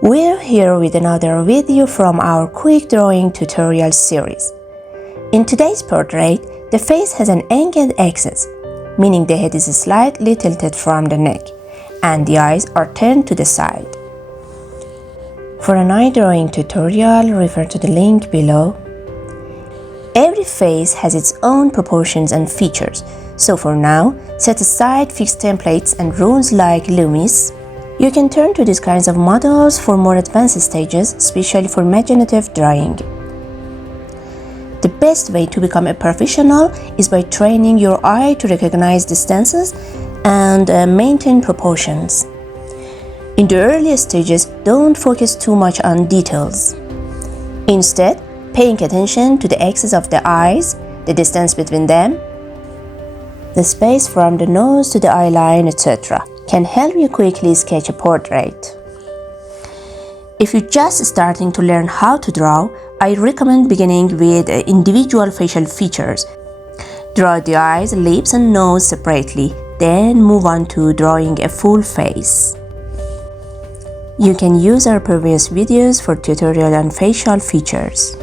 We're here with another video from our quick drawing tutorial series. In today's portrait, the face has an angled axis, meaning the head is slightly tilted from the neck, and the eyes are turned to the side. For an eye drawing tutorial, refer to the link below. Every face has its own proportions and features, so for now, set aside fixed templates and rules like Loomis. You can turn to these kinds of models for more advanced stages, especially for imaginative drawing. The best way to become a professional is by training your eye to recognize distances and maintain proportions. In the early stages, don't focus too much on details. Instead, paying attention to the axis of the eyes, the distance between them, the space from the nose to the eye line, etc., can help you quickly sketch a portrait. If you're just starting to learn how to draw, I recommend beginning with individual facial features. Draw the eyes, lips, and nose separately, then move on to drawing a full face. You can use our previous videos for tutorial on facial features.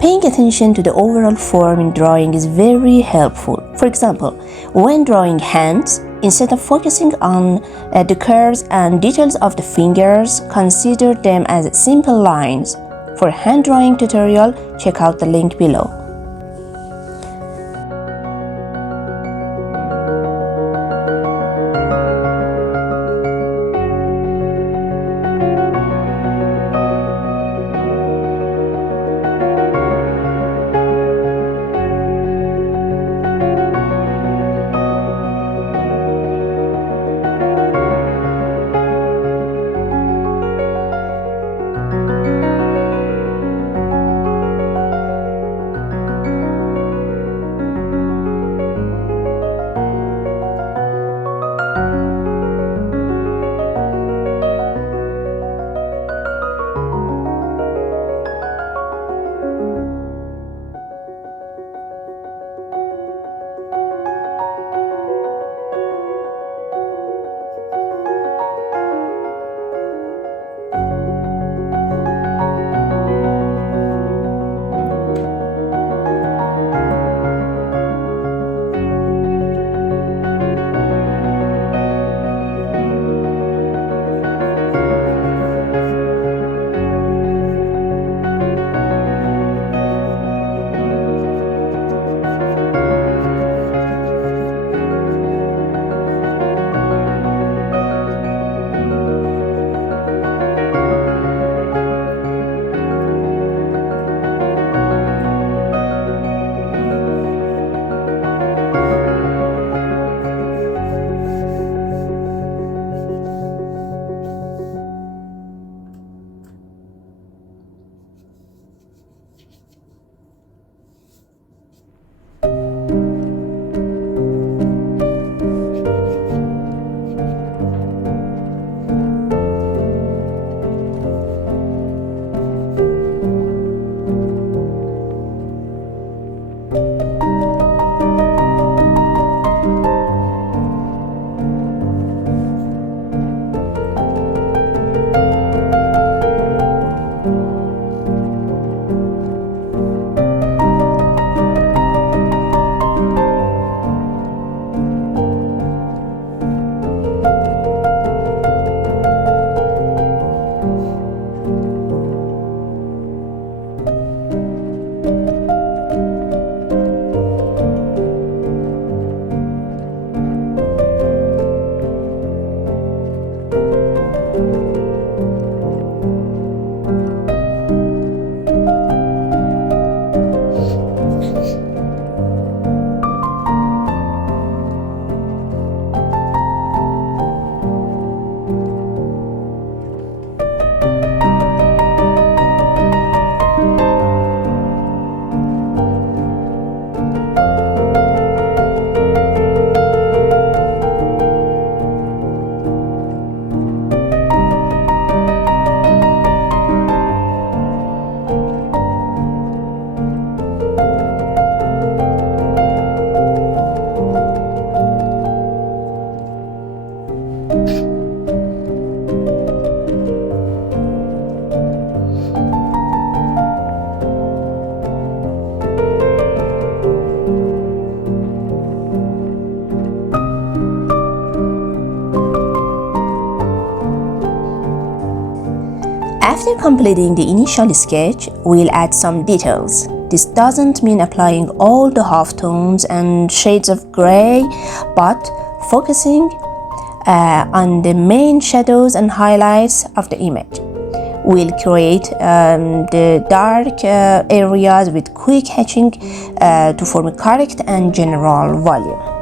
Paying attention to the overall form in drawing is very helpful. For example, when drawing hands, instead of focusing on the curves and details of the fingers, consider them as simple lines. For a hand drawing tutorial, check out the link below. After completing the initial sketch, we'll add some details. This doesn't mean applying all the halftones and shades of gray, but focusing on the main shadows and highlights of the image. We'll create the dark areas with quick hatching to form a correct and general volume.